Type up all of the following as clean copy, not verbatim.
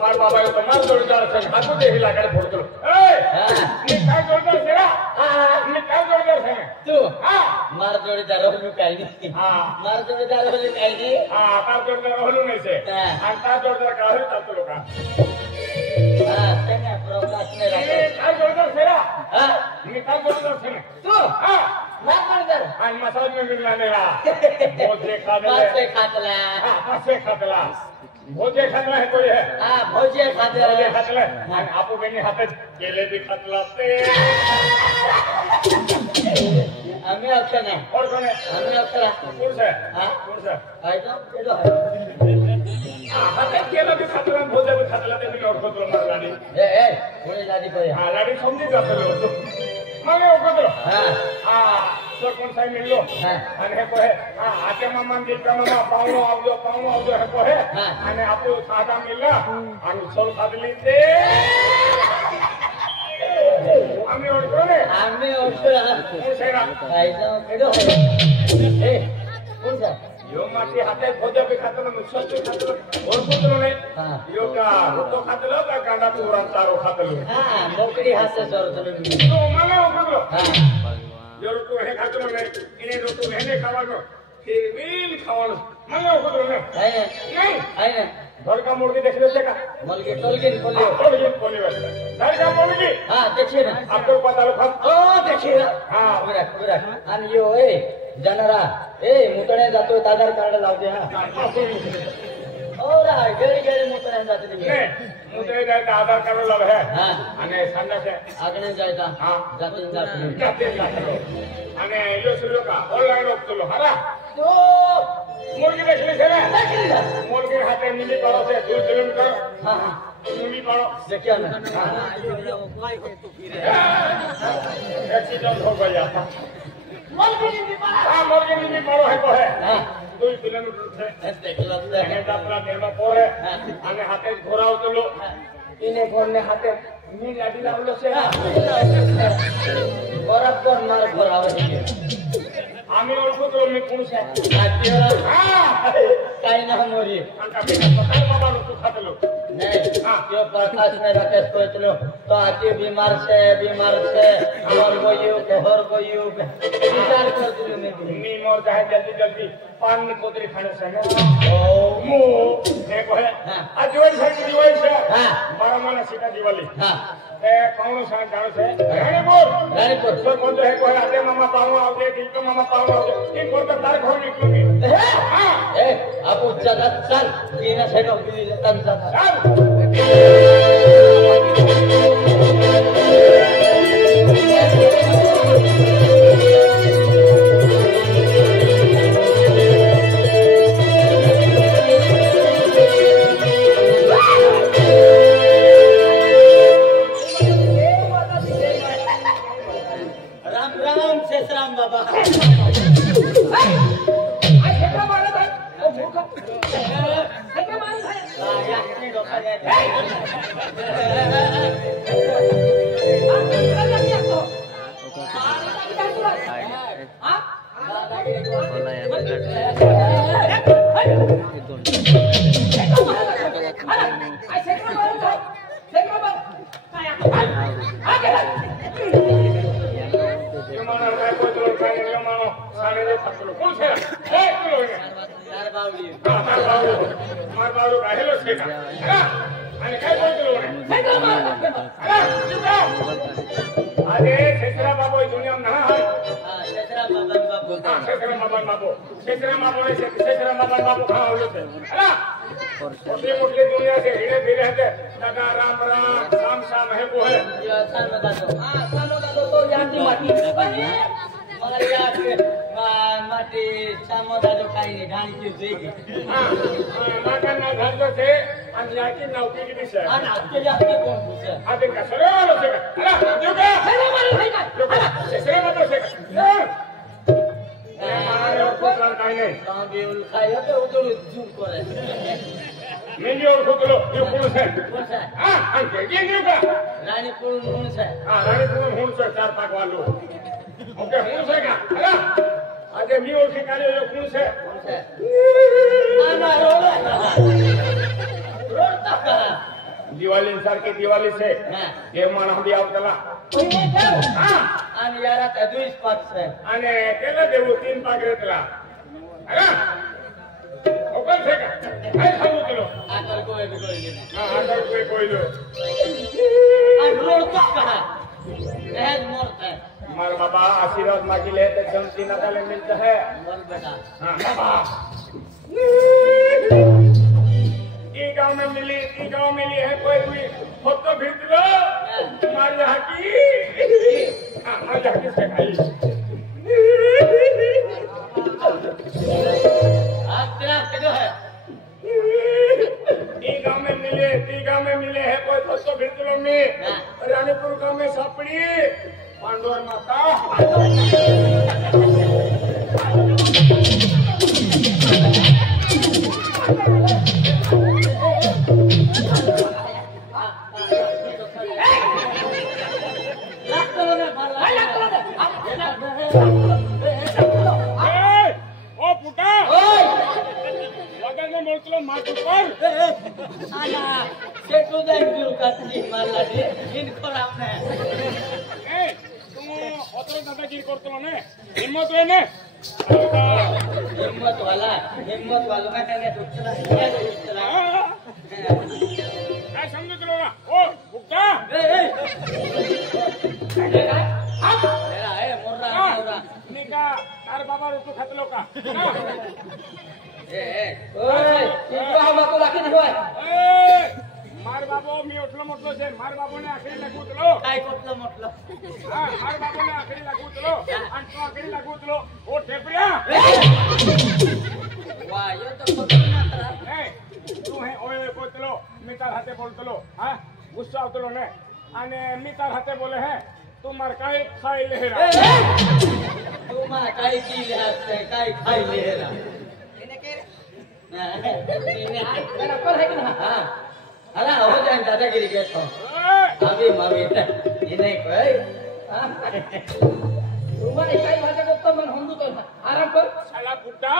मार बाबा तो मार जोड़दार से हाथों दे हिला कर फोड़ दो ए ये काय जोड़दार से ये काय जोड़दार से तू हां मार जोड़दार होलू काय नहीं हां मार जोड़दार होलू काय नहीं हां तार जोड़दार होलू नहीं से आणि तार जोड़दार का होलू तातो लोका हां तेने प्रकाश ने रखे काय जोड़दार से हां ये काय जोड़दार से तू हां मार जोड़दार आणि मसाज में मिलना नेला भोजे खातला पासे खातला भोजे खातला है कोई है हां भोजे खातला आणि आपो बेनी हातात केले भी खातला ते हमें अक्षर नहीं और कौन है हमें अक्षर कौन सा हां कौन सा है तो ये तो हातात केले भी खातला भोजे भी खातला ते भी और कोतरो मार लाडी ए कोणी लाडी करे हां लाडी समझी जातो मग ओ कोतरो हां तो कौन सा मिलो आणि हे कोहे आते मामा दिलका मामा पावनो आवलो हे कोहे आणि आपो साधा मिलला आणि सोल खादली ते आम्ही ओळखतो रे आम्ही ओळखतो सेरा काय जाऊ केडो ए कोण सा यो माती हाते भोजा पे खातो ना स्वच्छ खातो ओळखतो नाही यो का तो खातलो का कांदा पुराण चारो खातलो हां मोकडी हास्य जोरतो तो मला ओळखतो हां जो रोटो है खातो नहीं इने रोटो है खावानो फिर बिल खावानो मने ओको नहीं नहीं घर का मुर्गी देख लेते का मुर्गी टोलगी खोलियो घर का मुर्गी हां देखिए ना आपको पता लो खाओ ओ देखिए ना हां पूरा आणि यो ए जनरा ए मुतणे जातो आधार कार्ड लावते हां ओरा गेडी मुतणे जाते नहीं मुतणे जाते आधार कार्ड लाव है हां आणि संडा से आगणे जायता हां जाते आणि यो सुलो का ऑनलाइन ओपतो हरा तो मुर्गी देख ले ना मुर्गी हाथे मिली पड़ो से 2 किलोमीटर हां मिली पड़ो देखिए ना एक्सीडेंट हो गया मुर्गी मिली पड़ो है को है 2 किलोमीटर से देख लो ने दापला देवा पोरे आणि हाथे घोरा उतलो इने घोरने हाथे मी लाडी लावलो से बरोबर मार घोरावे आम्ही ओळखतो मी कोण से काही ना मोरी अंका काय बाबा तू खातलो नहीं क्यों प्रकाश ने राकेश को चलो तो आके बीमार से और वो यू विचार कर दिलो मैं नी मोर चाहे जल्दी पान कोतरी खाने से ओ मो देखो है आज जोई से दिवाली से बड़ा माना सीता दिवाली हां ए कौन सा जानो से रानीपुर तो कौन जो है को आते मामा पाऊ आवदे दिलको मामा पाऊ आवदे इन को तो तार घर निकलूंगी हां ए आप जगत चल बिना से डॉ तन चल राम शेषराम बाबा अरे शेषरा बाबू दुनिया में ना है शेषराम बाबू कहाँ हो लोग मोटी मोटी दुनिया से हिड़े फिरे हैं दादा राम राम शाम है वो है ये सान बता दो हां सान बता दो तो याद की माटी मला याद माटी सामोदा जो काही नाही गाणी की जेगी हां माका ना घरलो से आणि याची नौकरी की दिशा आणि आपके याकी कोण पूछे आते का सरे वाला से का जो का सरे वाला भाई का सरे वाला से मारे और कुछ नहीं काम भी उल खाया तो उधर झूठ करे मेरी और खोलो ये कौन से कौन सा हां अंके ये नहीं का रानीपुर हूं से हां रानीपुर हूं से चार पाक वालो ओके हूं से का हेला आज मी और शिकाले ये कौन से आना रोता दिवाळी सारखी दिवाळी से हे माणा भी आवतला हां आणि यार आता 2 पाक से आणि केला देऊ 3 पाक रेतला हेला ओके से का काय सांगू तुला आकर कोई भी कोई नहीं हां आता कोई लो आणि रोता का बहुत मरता है मार बाबा आशीर्वाद मांगिले तो जमती नकाले मिलता है मर बेटा हां बाबा ई गांव में मिली है कोई भी फोटो भेज लो मार यहाँ की मार यहाँ की से खाई आप तेरा क्या है ई गांव में मिले है कोई फोटो भेज लो में रानीपुर गांव में सापड़ी पांडवर माता हिम्मत वाला मैं दूसरा काय समजू तुला ओ बुक्का मेरा है मोरा निका तार बाबा ऋतू खातलो का ओए इनको हम को लाके दिवाय मार बाबो मी उठलो मोठलो छे मार बाबोने आखरी लागूतलो काय कोटलो मोटलो हां मार बाबोने आखरी लागूतलो आणि तो आखरी लागूतलो ओ टेपरिया वाह ये तो खतरनाक रहा ए तू हे ओए कोतलो मी तार हाते बोलतलो हां गुस्सा आवतलो ने आणि मी तार हाते बोले है तू मार काय खाई लेहरा तू मार काय की लेहरा काय खाई लेहरा इने के इने मेरा पर है कि ना हां अला हो जाए दादागिरी के तो अभी मामी इने कोई तुम्हारे काय भाषा को तो मन हिंदू तो आराम कर साला बुड्ढा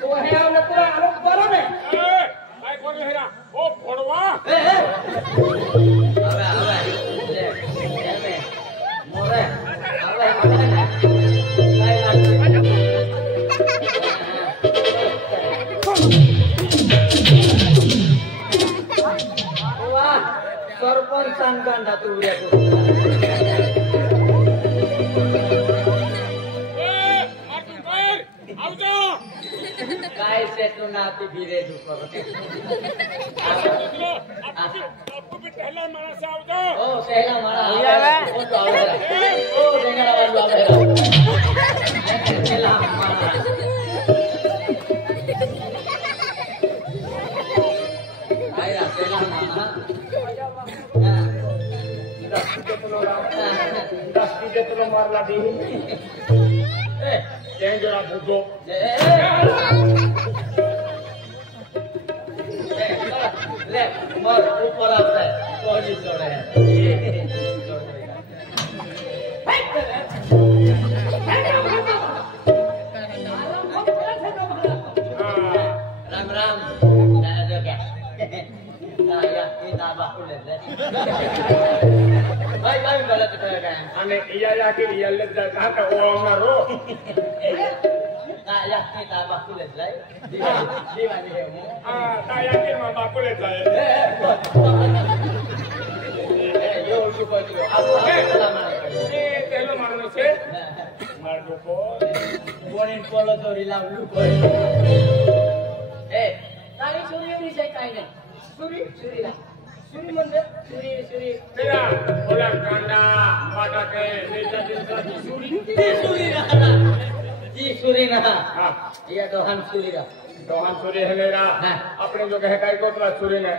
तो है और तेरा आरोप करो ने काय कर लेहरा ओ फोड़वा अबे ले एमे मोरे अबे काय वाह सरपंच सांगता तू उद्या काय से तू नाती भिरे दुपर आपको भी पहला मारा से आओ जाओ ओ पहला मारा ओ तो आवे ओ देंगड़ा वाला आवे पहला मारा आया पहला मारा दस्ती के तो मारला दी ए जरा बुद्धो ले मर ऊपर आता है कोई छोड़े राम राम या ये बाबू ले ले भाई भाई गलत कर गए અને ઈયા જાકે ઈયા લે જા કા ઓ અમારો या ये बाबू ले ले दीवानी है वो આ તાયા કે માં બાપુલે જાય यो सुपर जो आप सलाम એ તેલો મારનો છે માર ડોકો बोरिन पोलो दोरी लावलू कोई ए तारी सूर्य भी से काही नाही सूर्य म्हणजे सूर्य तेरा बोला कांदा वाटाके नेता सुरी सूर्य ना हां ये दोहन सूर्य है मेरा अपने जो कहे काय कोतला सूर्य ने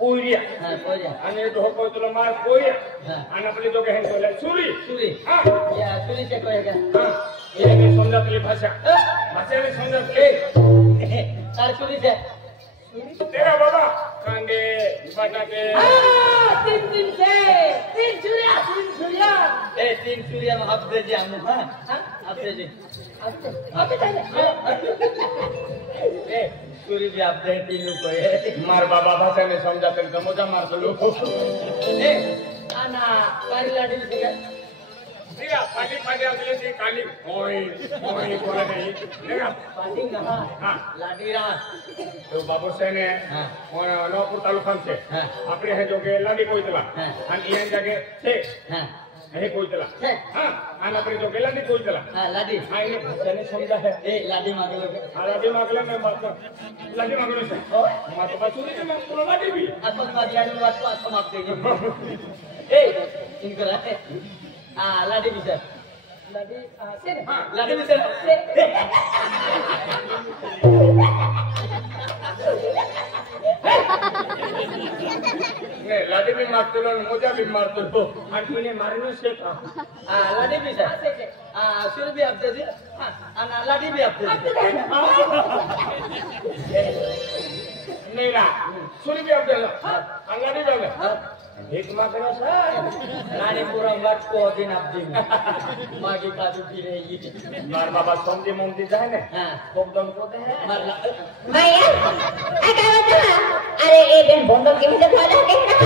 पूरिया हां पूरिया અને જો કોતલો માર પૂરિયા અને આપણે જો કहे બોલે सूरी हां या सूर्य से कहेगा हां ये समझा के भाषा भाषा में समझा के तार सूर्य से तेरा बाबा कांदे बटाटे तीन सूर्या में हफ्ते जी हम हफ्ते जी सूर्य भी आप दे 3 रुपये मार बाबा भाषा में समझाते तो मजा मार तो लोग आना कारी लाडी से तेरा पाटी पाटी आगले से काली ओए ओए बोला नहीं तेरा पाटी कहाँ हाँ लाडी रात तो बाबू से ने और नौपुर तालुका से अपने है जो के लाडी कोई तला और ये जगह से है कोई तला हाँ आना अपने जो के लाडी कोई तला लाडी हाँ ये सने समझा है ए लाडी मांग लो लाडी मांगला मैं बात लाडी मांगलो से मां तो बात सुनी मैं पुरो लाडी भी असम लाडी बात तो असम आप देंगे ए इनको लाटे लाडी भी सर लाडी से हाँ लाडी भी सर नहीं लाडी भी मारते लो मुझे भी मारते लो आज मैंने मारने से था लाडी भी सर सूर्य भी आप दे दी लाडी भी आप दे दी नहीं ना सूर्य भी आप दे लो लाडी भी आप दे एक मात्र सर लाडी पूरा मत को दिन आप दी मागी काजू पी रही मार बाबा समझे ममती जाए ना तो दम को दे भैया काय होतं अरे ए बेन बंदर के भीतर झाला के ना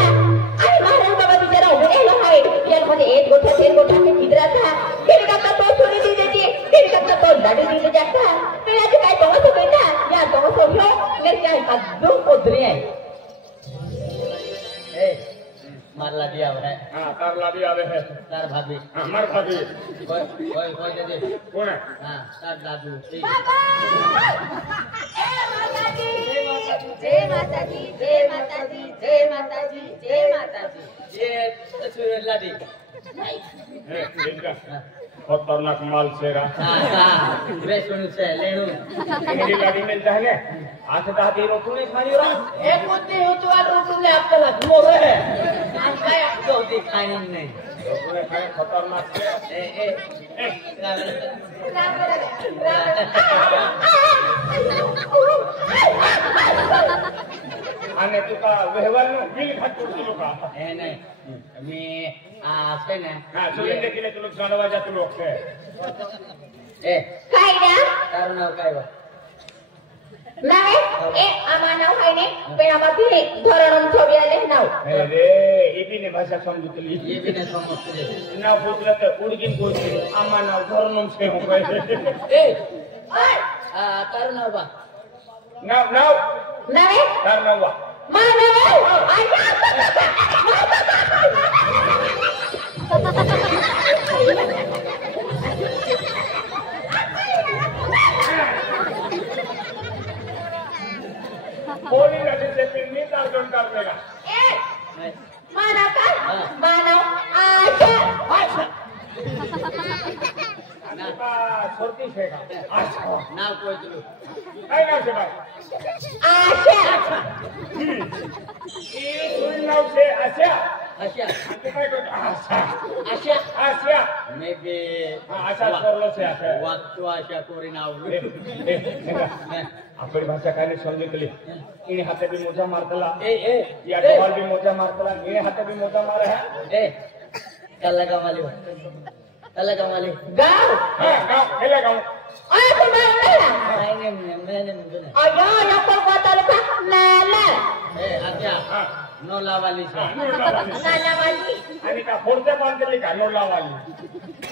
अरे महाराज बाबा बिचारा उभे राहिला आहे यामध्ये एक गोठा तेल गोठा के किधरा था फिर करता तो सोनी दी देती फिर करता तो लाडी दी जाता फिर आज काय तो बेटा या तो सोचो मेरे क्या कद्दू कोदरी है ए मारला दिया है हां तार लाडी आवे है तार भाभी हमार भाभी कोई दे दे कौन है हां तार दादू बाबा ए माताजी जय माताजी जय माताजी जय माताजी जय माताजी ये सूर्य लाडी देखा खतरनाक माल सेरा वे सुन से लेणू मेरी लाडी मिलता है ना आज दादी रोटू नहीं खानी हो एक कुत्ते हो तो आज रोटू ले आपका लग मोर है आज काय आपको होती खानी नहीं रोटू ने खाए खतरनाक से ए आणि तुका व्यवहार नो बिल खात तुलो का ए नाही मी असं ना हां सोडून दे केले तुला गाडवा जातो लोक ए काय ना तारू नाव काय बा नाही ए आमा नाव आहे ने पण आमा ती धरणम छबी आले नाव अरे एबी ने भाषा समजतली ये भी नहीं समझते नाव पूछला तर उडकीन कोणती आम्हा नाव धरणम से हो गए ए तारू नाव बा नाव नाव नाही तार नाव वा मानव बोली रहे से पिन्नी तार दोन कर देगा ए मानव का मानव आशा का छोटी से का अच्छा नाव कोई तुलो काय नाव से भाई आशा ये सुन नाव से आशा आशा तू काय करतो आशा आशा आशा मे बी आशा करलो से आशा वाक्य आशा कोरी नाव आपली भाषा काय नाही समजतली इने हाते भी मोजा मारतला ए या डोल भी मोजा मारतला इने हाते भी मोजा मारे है ए कल्ला कमाली गाव हां गाव हेला गाव आय तुम्हाला मैंने मुझे अयो या कोलकाता का नाला ए आज्ञा हां नो लावाली से नाला वाली आणि का फोडते बांधली का नो लावाली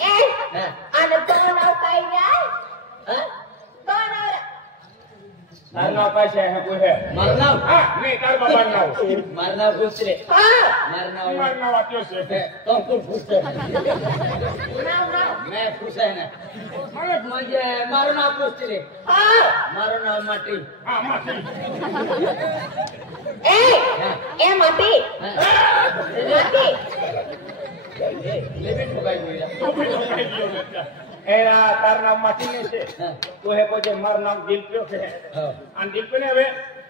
ए आणि तो नाव काय ना हां तो नाव तार नाव काय से है कोई है मरना हां नहीं तार बाबा नाव मरना पूछले हां मरना मार नाव आत्यो से तुम कुछ पूछते नाव मैं पूछे ना मुझे मारो नाव पूछले हां मारो नाव माटी हां माती ए माती माती लेबिन बुकाई बोला एरा तार नाव माती में से तो है कोई मार नाव दिल पे से है आणि दिल पे ने हवे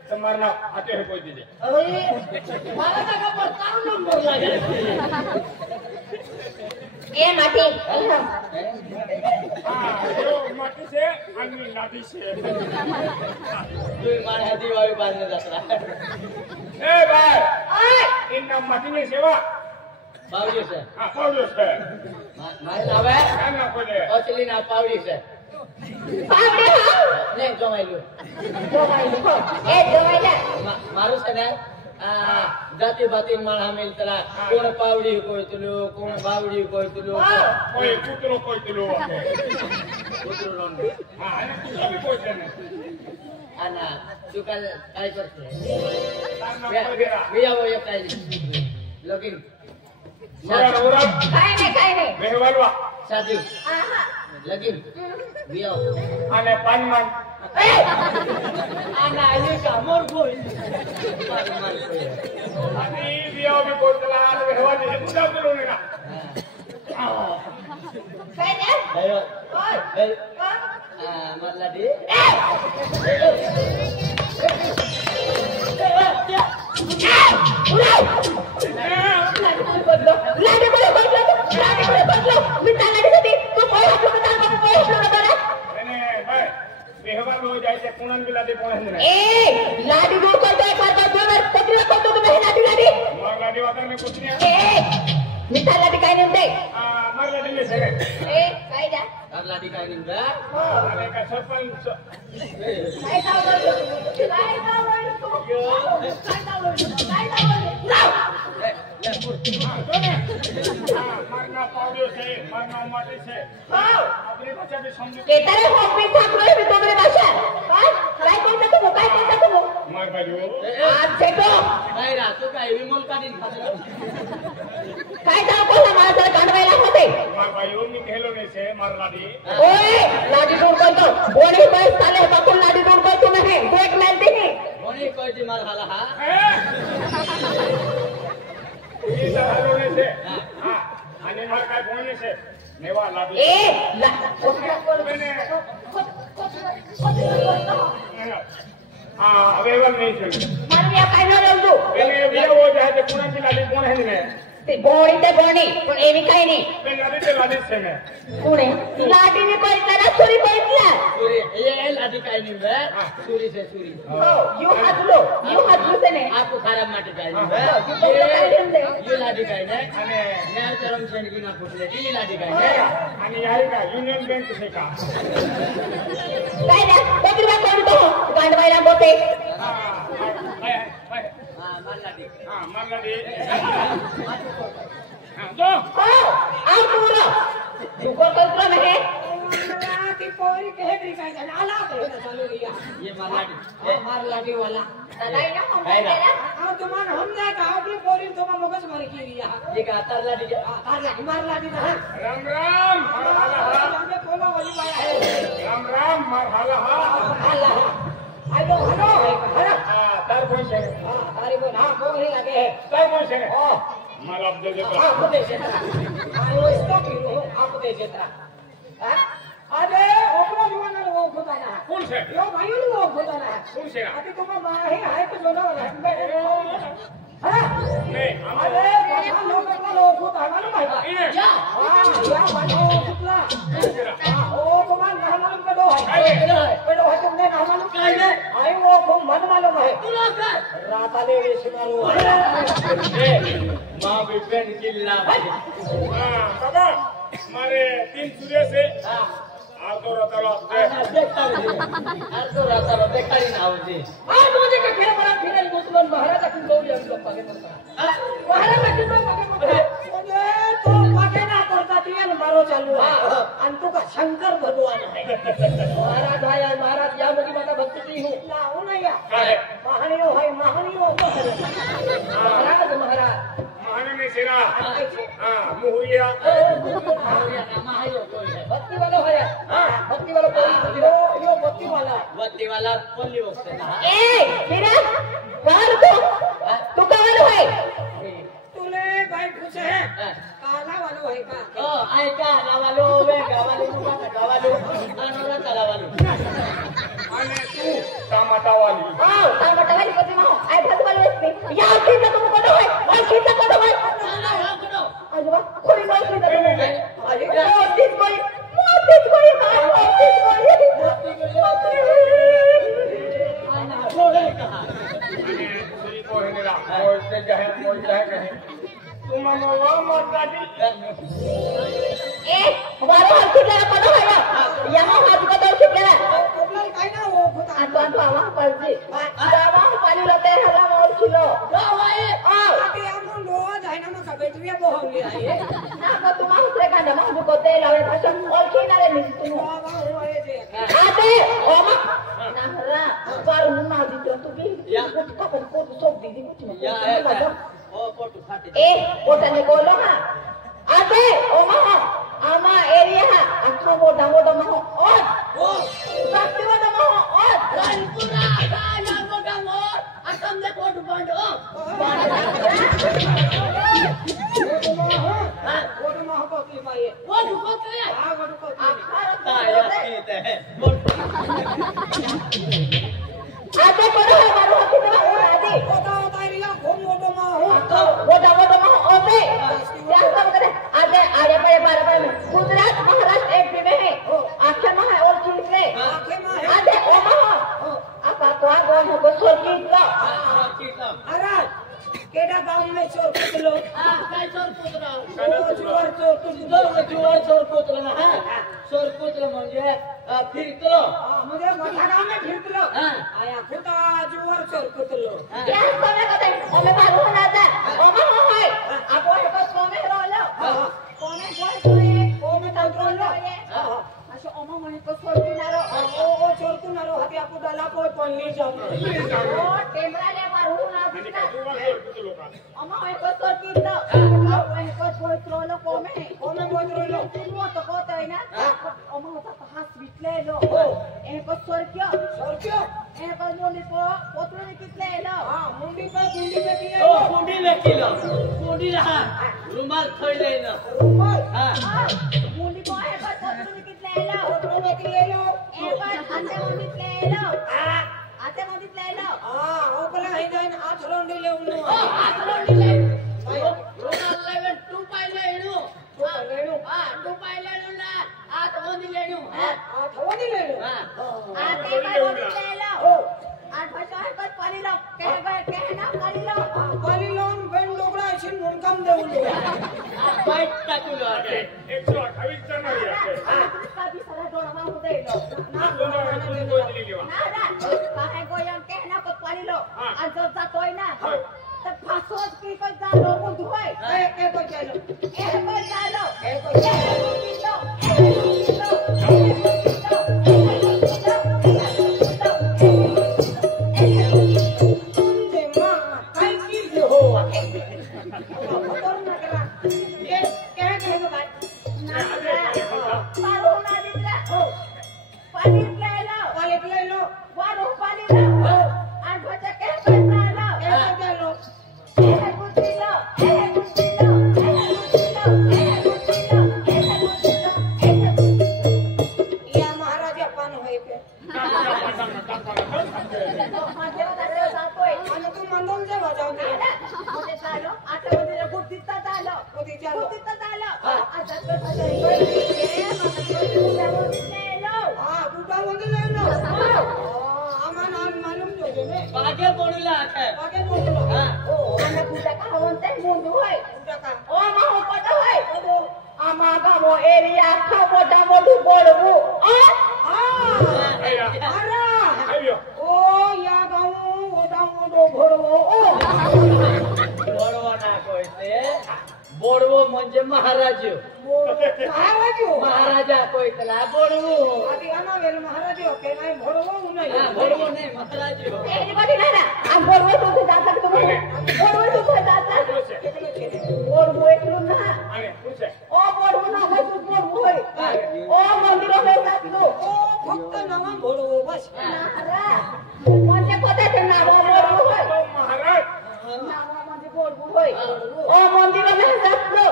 तो मार नाव आते है कोई दीजिए अरे मला का बताओ नंबर लगे એ માટી माटी से आणि लादी से तुम्ही माने हाती वावी बांधले जाता ए भाई इन माटी में सेवा पावडी से हां पावडी से मारे नाव है काय नको दे असली ना पावडी से પાવડે હા ને જમાઈલું જોવાઈ લો એ જોવાઈ મારું છે ને જાતિ બાતી માણસ મિલતરા કોણ પાવડી કોઈ તુલો કોણ બાવડી કોઈ તુલો કોઈ કૂતરો કોઈ તુલો કૂતરો લોન હા અને કૂતરો બી કોઈ છે ને આના તું કાલ કાઈ કરતે તાર નામ વગેરા વિયાવો એક કાઈ લોગિન ઓરા કાઈ નહીં વેહવાલવા શાદી આહા લગિન વિયાવો અને પાનમાન આના આયુ કા મોર કોઈ आणि वियाव बी કોઈ તલા વેહવા દે પૂજા કરો ને ના કાઈ ને ayo ઓય મારલા દે લાડે બદલો મિતા લાડે દે તો કોઈ આપલો બતા તો કોઈ આપલો ન બરા અને ભાઈ વેહવા હો જાય છે પૂનન બિલા દે કોણ હે ए लाडी दूर कर दे कर दो मैं पकड़ को तो मैं लाडी मार लाडी वाता में कुछ नहीं ए मिठा लाडी काय नहीं दे मार लाडी में से ए काय जा મારલા દી કાઈ નિંદા અને का सरपंच काय मारना पावडियो से मारना माटी से अपनी भाषा भी समझो के तारे होपी ठाकुर है तो मेरे भाषा हां काय करता तुम मार बाजू आज देखो काय रा तू काय विमल काढीन खातो काय जाओ को हमारा सर कांडवायला होते मार बाजू मी खेलो ने से मार लाडी ओए लाडी दूर कर दो बोले बस साले बकुल लाडी दूर कर तुम है देख मैं दे कोणी कोयती मार खाला हा ये हालो ने से हां आणि मार काय बोलने से नेवा लाडी ए ला मैंने हां अवेलेबल नहीं है मारिया काय न रहू मैंने ये वो जहां से पूनन की लाडी कोण है ने ते बोणी पण एवी काय नाही मैं लाडी से लाडी से मैं पुणे लाडीने कोयतला सुरी कोयतला सुरी ये लाडी काय निंबे सुरी से सुरी यू हातलो से ने आपको खराब माटी काय निंबे ये लाडी काय ने आणि न्याय चरम शेणगी ना फुटले ती लाडी काय ने आणि यार का युनियन बैंक से का काय ना बकरीवा कोण तो गांडवायला बोते हां मार लाडी हां मार लाडी हां दो आ पूरा तू को कोयतला नाही ती पोरी केहरी काय झालं आला तर चालू गया ये मार लाडी मार लाडी वाला नाही ना हम काय ना आ तुम्हाला हम जाय का आपली पोरी तुम्हा मगच मारी केली या ये का तर लाडी के मार लाडी ना राम राम मार हाला हा आम्ही कोला वाली बाय आहे राम राम मार हाला हा आला आय तो हलो हलो तार कोण से अरे वो ना कोरी लगे है तार कोण से मार अब दे दे आप दे देता आयो इसको फिरो आप दे देता अरे ओकरा जुवाना वो खुदा ना कोण से यो भाइयों वो खुदा ना कोण से अभी तुम्हा माही आहे तो जोना वाला नहीं अरे बाबा लोग का लोग खुदा मालूम है इने या वालो खुदा ओ तुम्हारा नाम मालूम कदो है कदो है तुमने नाम मालूम क्या है आई वो तुम मन मालूम है तू लोग रात आले रे मारो मां भी पेन किल्ला हां बाबा मारे 3 सूर्य से आ तो रतला देखता रे आज तो राता बेकारी ना होती आज मुझे का खेल बड़ा फिर मुसलमान महाराज का दौड़ हम लोग पागे पड़ता महाराज का कितना पागे पड़ता मुझे तो पागे ना पड़ता तियन मारो चालू है अंतु का शंकर भगवान है महाराज या मुझे माता भक्ति की हूं ना हूं नहीं या काहे महानियो है महानियो महाराज महाराज महान में सेरा हां मुहुरिया भक्ति वाला है भक्ति वाला कोई यो भक्ति वाला वत्ती वाला पल्ली बसते ना ए मेरा कौन तू कौन है तूने भाई पूछे है काला वाला है का ओ आई का लावालो वे गावालो मुका गावालो अनोरा तलावालो आणि तू टमाटा वाली हां टमाटा वाली कोती माहो आई भात वाली असते या की तुम कोण है और की कोण है अजवा कोणी बोलते Kapan ko sok di sini? Ya, oh, potu fate. Kota ni kolong ha. Ate, oma, ama area ha. Aku mau damu damu ot. Oh, Sakti mau damu ot. Ranpura, kaya mo damu. Asam le potu bando. Waduh mah apa ki bae? Potu kote ya. Waduh kok. Taya kita. Potu. Ate kono ha baru hati na ate. Kota tairia khom waduh mah. Mau damu ote. Ya सब करे आगे आगे पर Gujarat Maharashtra MP में है आखे में है और चीज में आगे ओमा apa gua mau besar kita अरे केडा गांव में चोर कुतलो काय चोर पुत्र चोर चोर कुतलो चोर पुत्र ना चोर पुत्र म्हणजे फिरतो म्हणजे मोठा गाव में फिरतलो आया खुदा जुवर चोर कुतलो ya sama kata ome baru nada oma hoy aku hebat kome rolo kome कोमे तंत्रलो asyo oma mau hebat sorti naro ओ चोर कुनारो हती आपू डाला कोई पन्नी जाऊ oh temra le baru nada आणि काय दुवा जोर किती लोक oma hebat sorti na aku hebat rolo kome कोमे मोतरलो semua toko tahu na oma udah bahas bitlelo hebat sorti चोर क्यों hebat moni po potro ni kitlelo हां मुंडी पे किए ओ कुंडी लेकिलो कुंडी रहा रुमाल थोइले न रुमाल हां moni po hebat potro ni kitlelo photo में किए लो hebat ate mo kitlelo ate mo kitlelo हां ओपला है जाइन हाथ रोंडी ले उनु आतलो निले रुमाल लेवन टू पाइले इनु लेनु टू पाइले ना आत ओंदी लेनु हाथ वनी ले लो हां ate mo kitlelo ओ at basa hebat palilo kehna palilo काली लोन बेन डोगरा छिन मुनकम दे उनु बाइक टाकुलो आते 128 जण आहे kabi sara dona ma hudelo ना दोन दिली लेवा nada kahe goyang kehna pat palilo at jab jatoy na tak phasot ki ko jalo mundu hoy ए को चलो ko jalo ए को तुमचे मां काय की हो खबर ना करा ये क्या कहेगा भाई paru na ditra palit lelo पाले ले लो waru palilo at basa keh jalo ए को चलो या महाराजा पान होय पे आणि तू मंदल जे वाजाव दे कोती चलो हां बुटा मंदल ले लो आमा नाम मालूम जो ने बागे बोलला आते आगे बोलो हां बुटा का Amagamu area kamu damu du bolmu. हां अय्या अरे अय्यो ओ या गाऊ ओदा मोडो घोडो ओ बोडवो ना कोइते बोडवो म्हणजे महाराज महाराजो महाराजा कोइतला बोडवो आदि आना वेल महाराजो के नाही घोडो नाही बोडवो नाही महाराज Anybody nana? Am bolmu tu data tu. Bolmu tu data. Bolmu itu na. आणि पुढचे Oh bolmu na hoy tu bolmu hoy. Oh mandiro me satlu. ओ फक्त नवा घोडो बस Nara. Manje kota te nawa bolmu hoy. Maharaj Nawa manje bolmu hoy. Oh mandiro me satlu.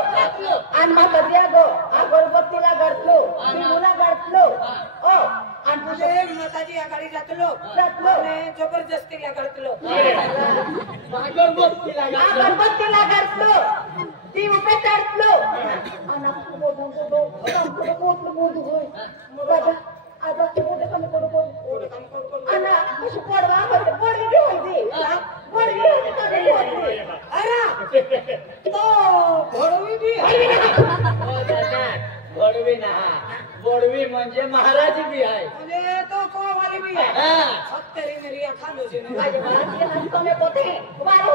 An mata dia go. Agarbatti la gartlu. Bimula gartlu. Oh an म्हणजे माताजी आघाडी जातलो जातलो. आणि जबरदस्ती करतलो भागवत केला Agarbatti la gartlu. Di upe tartlu. Anakku bodong bodong. Anakku bodong bodong hoy. Baba, ada kudu kamu kudu kudu. ओड काम कर Anak, masuk podwa hoy. Bodi di hoy di. Bodi di hoy di hoy. अरे तो घोडवी B बोडवी ना बोडवी म्हणजे महाराज B आहे म्हणजे तो को वाली बी है हा सत्तरी मेरी खानो जे Ayo, balas dia nanti kau mekote. Baru